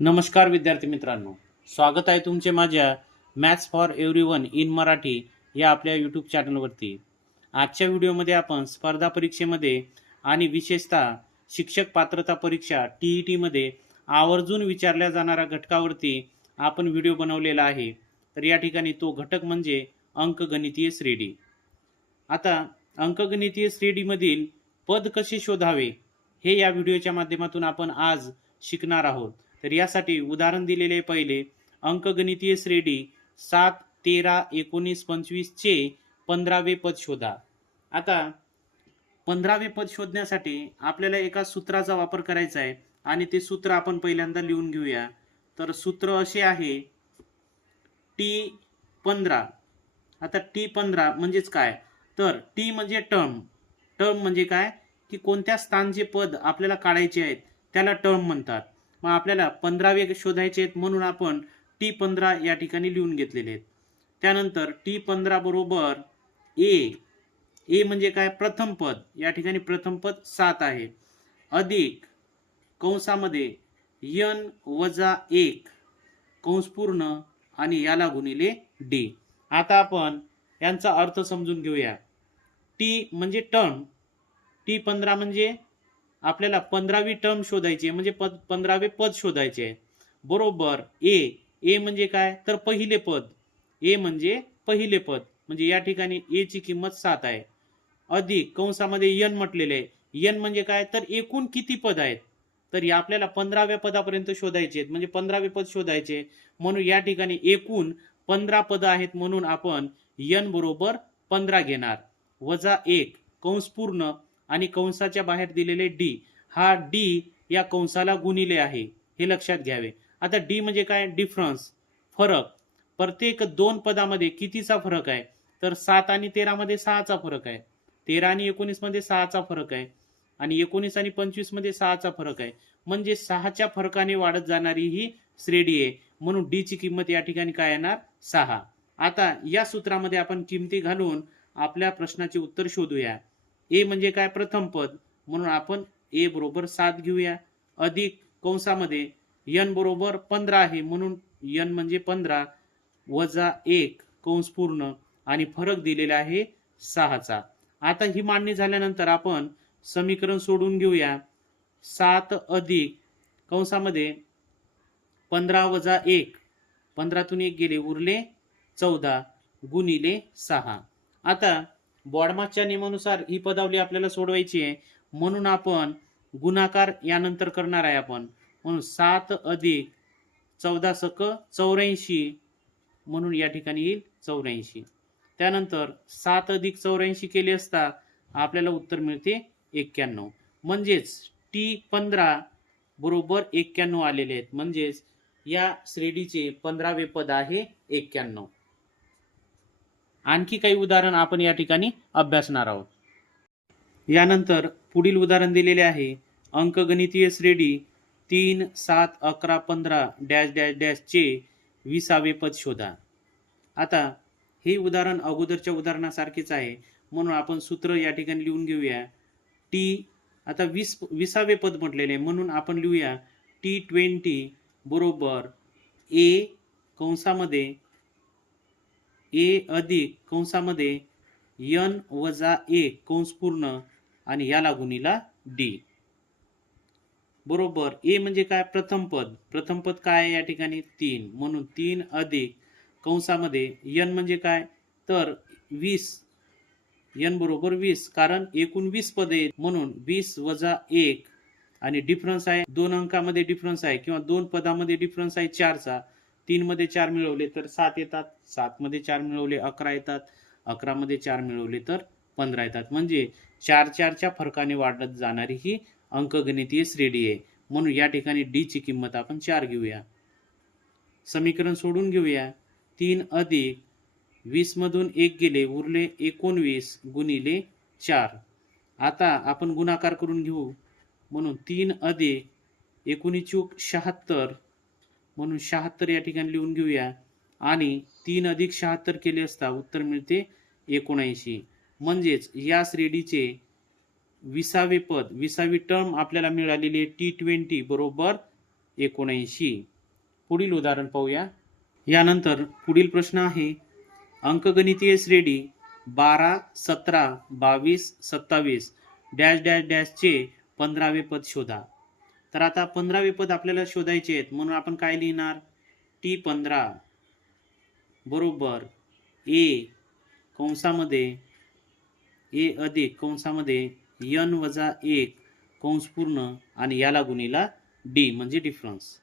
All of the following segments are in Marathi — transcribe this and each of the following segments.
नमस्कार विद्यार्थी मित्रांनो, स्वागत आहे तुमचे माझ्या maths for everyone in Marathi या आपल्या यूट्यूब चॅनलवरती। आजच्या व्हिडिओमध्ये आपण स्पर्धा परीक्षेमध्ये आणि विशेषतः शिक्षक पात्रता परीक्षा TET आवर्जून विचारल्या जाणाऱ्या घटकावरती आपण व्हिडिओ बनवलेला आहे। तर या ठिकाणी तो घटक म्हणजे अंकगणितीय श्रेणी। आता अंकगणितीय श्रेणीमधील पद कसे शोधावे हे या व्हिडिओच्या माध्यमातून आपण आज शिकणार आहोत। तर यासाठी उदाहरण दिलेले पहिले अंकगणितीय श्रेणी 7, 13, 19, 25 चे 15वे पद शोधा। आता 15वे पद शोधण्यासाठी आपल्याला एका सूत्राचा वापर करायचा आहे आणि ते सूत्र आपण पहिल्यांदा लिहून घेऊया। तर सूत्र असे आहे T15। आता T15 म्हणजेच काय, तर टी म्हणजे टर्म। टर्म म्हणजे काय की कोणत्या स्थानचे पद आपल्याला काढायचे आहेत त्याला टर्म म्हणतात। मग आपल्याला 15वे शोधायचे आहेत म्हणून आपण T15 या ठिकाणी लिहून घेतलेले आहेत। त्यानंतर T15 बरोबर ए म्हणजे काय, प्रथम पद। या ठिकाणी प्रथम पद 7 आहे, अधिक कंसामध्ये n-1 कंस पूर्ण आणि याला गुणिले डी। आता आपण यांचा अर्थ समजून घेऊया। टी म्हणजे टर्म, T15 म्हणजे आपल्याला 15वी टर्म शोधायची आहे, म्हणजे 15वे पद शोधायचे आहे, बरोबर ए म्हणजे काय, तर पहिले पद। ए म्हणजे पहिले पद, म्हणजे या ठिकाणी ए ची किंमत 7 आहे, अधिक कंसामध्ये n म्हटलेले आहे। n म्हणजे काय, तर एकूण किती पद आहेत, तर या आपल्याला 15व्या पदापर्यंत शोधायचे आहेत, म्हणजे 15वे पद शोधायचे। म्हणून या ठिकाणी एकूण 15 पद आहेत, म्हणून आपण n बरोबर 15 घेणार, -1 कंस पूर्ण आणि कंसाच्या बाहेर दिलेले डी। हा डी या कंसाला गुणिले आहे, हे लक्षात घ्यावे। आता डी म्हणजे काय, डिफरन्स, फरक। प्रत्येक दोन पदामध्ये कितीचा फरक आहे, तर 7 आणि 13 मध्ये 6चा फरक आहे, 13 आणि 19 मध्ये 6चा फरक आहे, आणि 19 आणि 25 मध्ये 6चा फरक आहे, म्हणजे 6च्या फरकाने वाढत जाणारी ही श्रेणी आहे। म्हणून डी ची किंमत या ठिकाणी काय येणार, 6। आता या सूत्रामध्ये आपण किमती घालून आपल्या प्रश्नाचे उत्तर शोधूया। ए म्हणजे काय, प्रथम पद, म्हणून आपण ए बरोबर 7 घेऊया, अधिक कंसामध्ये n बरोबर 15 आहे, म्हणून n म्हणजे 15, -1 कंस पूर्ण आणि फरक दिलेला आहे 6चा। आता ही मांडणी झाल्यानंतर आपण समीकरण सोडून घेऊया। 7 अधिक कंसामध्ये 15 - 1, 15तून 1 गेले, उरले 14 गुणिले 6। आता बॉडमासच्या नियमानुसार ही पदावली आपल्याला सोडवायची आहे, म्हणून आपण गुणाकार यानंतर करणार आहे आपण। म्हणून 7 अधिक 14 सक 84, म्हणून या ठिकाणी येईल 84। त्यानंतर 7 अधिक 84 केले असता आपल्याला उत्तर मिळते 91, म्हणजेच T15 बरोबर 91 आलेले आहेत, म्हणजेच या श्रेणीचे 15वे पद आहे 91। आणखी काही उदाहरण आपण या ठिकाणी अभ्यासणार आहोत। यानंतर पुढील उदाहरण दिलेले आहे, अंकगणितीय श्रेणी 3, 7, 11, 15 डॅश डॅश डॅश चे 20वे पद शोधा। आता हे उदाहरण अगोदरच्या उदाहरणासारखेच आहे, म्हणून आपण सूत्र या ठिकाणी लिहून घेऊया। टी आता 20वे पद म्हटलेले आहे, म्हणून आपण लिहूया T20 बरोबर ए कंसामध्ये ए अधिक कंसामध्ये n-1 कंस पूर्ण आणि याला गुणिला डी, बरोबर ए म्हणजे काय, प्रथम पद। प्रथम पद काय आहे या ठिकाणी 3, म्हणून 3 अधिक कंसामध्ये n म्हणजे काय, तर 20, n बरोबर 20, कारण एकूण 20 पद आहेत, म्हणून 20 - 1 आणि डिफरन्स आहे, दोन अंकामध्ये डिफरन्स आहे किंवा दोन पदामध्ये डिफरन्स आहे 4चा। 3 मध्ये 4 मिळवले तर 7 येतात, 7 मध्ये 4 मिळवले 11 येतात, 11 मध्ये 4 मिळवले तर 15 येतात, म्हणजे 4-4च्या फरकाने वाढत जाणारी ही अंकगणितीय श्रेणी आहे। म्हणून या ठिकाणी डी ची किंमत आपण 4 घेऊया, समीकरण सोडून घेऊया। 3 अधिक 20 मधून 1 गेले, उरले 19 गुणिले 4। आता आपण गुणाकार करून घेऊ, म्हणून 3 अधिक 19 76, म्हणून 76 या ठिकाणी लिहून घेऊया, आणि 3 अधिक 76 केले असता उत्तर मिळते 79, म्हणजेच या श्रेणीचे 20वे पद 20वी टर्म आपल्याला मिळालेली T20 बरोबर 79. पुढील उदाहरण पाहूया. यानंतर पुढील प्रश्न आहे, अंकगणितीय श्रेणी 12, 17, 22, 27 डॅश डॅश डॅशचे 15वे पद शोधा. तर आता 15वे पद आपल्याला शोधायचे आहेत, म्हणून आपण काय लिहिणार? T15 बरोबर ए कंसामध्ये ए अधिक कंसामध्ये n-1 कंस पूर्ण आणि याला गुणिला डी म्हणजे डिफरन्स.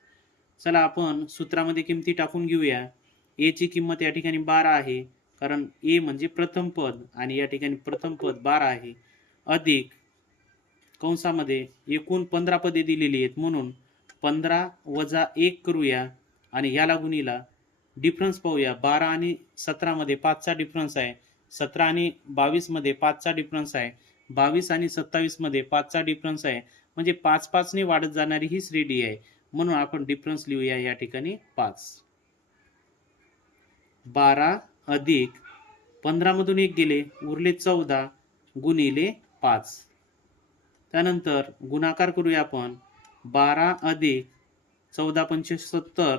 चला आपण सूत्रामध्ये किमती टाकून घेऊया. ए ची किंमत या ठिकाणी 12 आहे, कारण ए म्हणजे प्रथम पद आणि या ठिकाणी प्रथम पद 12 आहे, अधिक कंसामध्ये एकूण 15 पदे दिलेली आहेत, म्हणून 15 - 1 करूया आणि याला गुणिला डिफरन्स पाहूया. 12 आणि 17 मध्ये 5चा डिफरन्स आहे, 17 आणि 22 मध्ये 5चा डिफरन्स आहे, 22 आणि 27 मध्ये 5चा डिफरन्स आहे, म्हणजे 5-5 ने वाढत जाणारी ही श्रेणी आहे, म्हणून आपण डिफरन्स लिहूया या ठिकाणी 5. 12 अधिक 15 मधून 1 गेले, उरले 14 गुणिले 5. त्यानंतर गुणाकार करूया आपण. 12 अधिक 14 पंचे 70,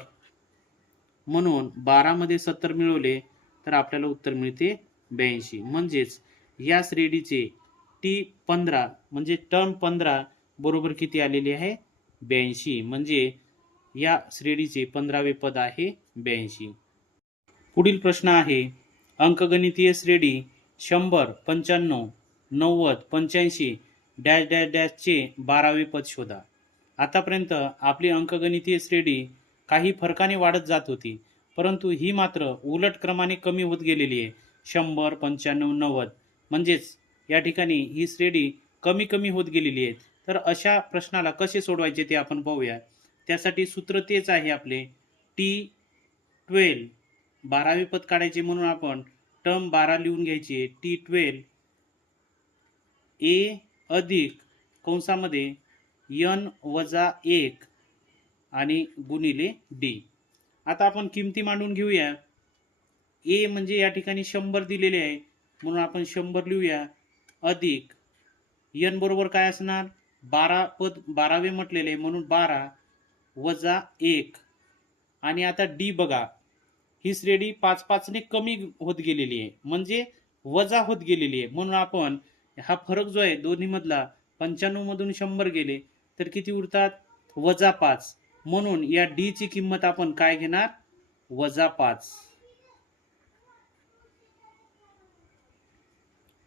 म्हणून 12 मध्ये 70 मिळवले तर आपल्याला उत्तर मिळते 82. म्हणजेच या श्रेणीचे T15 म्हणजे टर्म 15 बरोबर किती आलेले आहे? 82. म्हणजे या श्रेणीचे 15वे पद आहे 82. पुढील प्रश्न आहे, अंकगणितीय श्रेणी 100, 95, 90, 85 डॅश डॅश डॅशचे 12वे पद शोधा. आतापर्यंत आपली अंकगणितीय श्रेणी काही फरकाने वाढत जात होती, परंतु ही मात्र उलट क्रमाने कमी होत गेलेली आहे. 100, 95, 90 म्हणजेच या ठिकाणी ही श्रेणी कमी कमी होत गेलेली आहे. तर अशा प्रश्नाला कसे सोडवायचे ते आपण पाहूया. त्यासाठी सूत्र तेच आहे आपले T12. 12वे पद काढायचे, म्हणून आपण टर्म 12 लिहून घ्यायची. T12 ए अधिक कंसामध्ये n-1 आणि गुणिले डी. आता आपण किमती मांडून घेऊया. ए म्हणजे या ठिकाणी 100 दिलेले आहे, म्हणून आपण 100 लिहूया, अधिक n बरोबर काय असणार? 12 पद 12वे म्हटलेले म्हणून 12 - 1. आणि आता डी बघा, ही श्रेणी 5-5 ने कमी होत गेलेली आहे, म्हणजे वजा होत गेलेली आहे, म्हणून आपण हा फरक जो आहे दोन्ही मधला 95 मधून 100 गेले तर किती उरतात? -5. म्हणून या डी ची किंमत आपण काय घेणार? -5.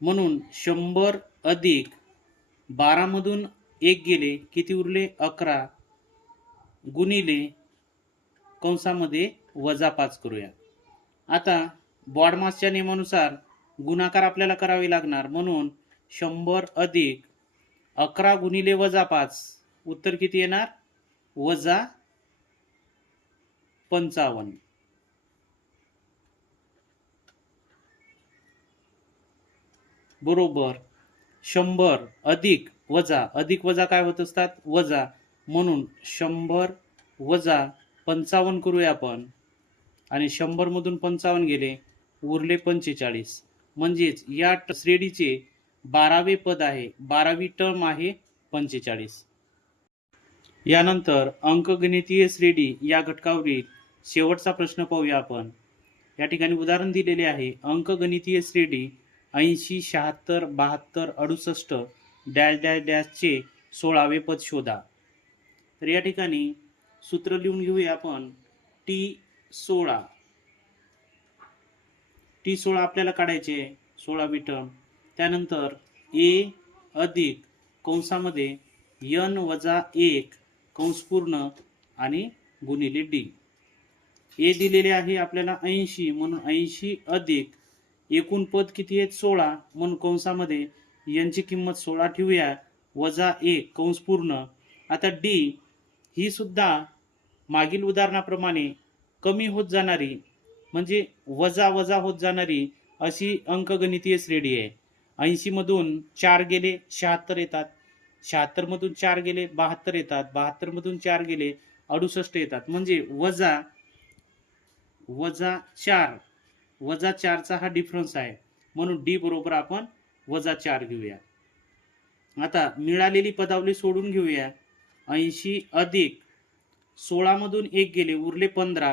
म्हणून 100 अधिक 12 मधून 1 गेले, किती उरले? 11 गुणिले कंसामध्ये -5 करूया. आता बॉडमासच्या नियमानुसार गुणाकार आपल्याला करावे लागणार, म्हणून 100 अधिक 11 गुणिले -5 उत्तर किती येणार? -55. बरोबर 100 अधिक वजा, अधिक वजा काय होत असतात? वजा, म्हणून 100 - 55 करूया आपण, आणि 100 मधून 55 गेले, उरले 45. म्हणजेच या श्रेणीचे 12वे पद आहे, 12वी टर्म आहे 45. यानंतर अंकगणितीय श्रेणी या घटकावरील शेवटचा प्रश्न पाहूया आपण. या ठिकाणी उदाहरण दिलेले आहे, अंकगणितीय श्रेणी 80, 76, 72, 68 डॅश डॅश डॅशचे 16वे पद शोधा. तर या ठिकाणी सूत्र लिहून घेऊया आपण. T16 आपल्याला काढायचे 16वी टर्म. त्यानंतर ए अधिक कंसामध्ये n-1 कंस पूर्ण आणि गुणिले डी. ए दिलेले आहे आपल्याला 80, म्हणून 80 अधिक एकूण पद किती आहेत? 16, म्हणून कंसामध्ये n ची किंमत 16 ठेवूया, -1 कंस पूर्ण. आता डी ही सुद्धा मागील उदाहरणाप्रमाणे कमी होत जाणारी, म्हणजे वजा वजा होत जाणारी अशी अंकगणितीय श्रेणी आहे. 80 मधून 4 गेले 76 येतात, 76 मधून 4 गेले 72 येतात, 72 मधून 4 गेले 68 येतात, म्हणजे वजा 4चा हा डिफरन्स आहे, म्हणून डी बरोबर आपण -4 घेऊया. आता मिळालेली पदावली सोडून घेऊया. 80 अधिक 16 मधून 1 गेले उरले 15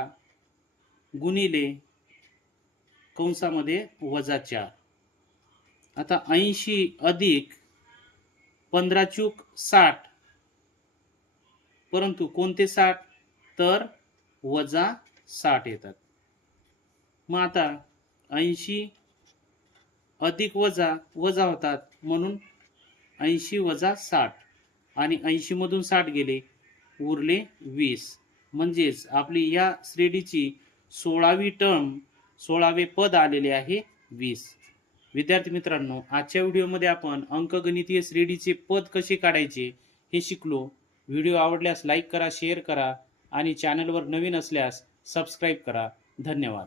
गुणिले कंसामध्ये वजा 4. आता 80 अधिक 15 चूक 60, परंतु कोणते 60 तर वजा 60 येतात. मग आता 80 अधिक वजा वजा होतात म्हणून 80 वजा 60 आणि 80 मधून 60 गेले उरले 20. म्हणजेच आपली या श्रेणीची 16वी टर्म 16वे पद आलेले आहे 20. विद्यार्थी मित्रांनो, आजच्या व्हिडिओमध्ये आपण अंकगणितीय श्रेणीचे पद कसे काढायचे हे शिकलो. व्हिडिओ आवडल्यास लाईक करा, शेअर करा आणि चॅनलवर नवीन असल्यास सबस्क्राईब करा. धन्यवाद.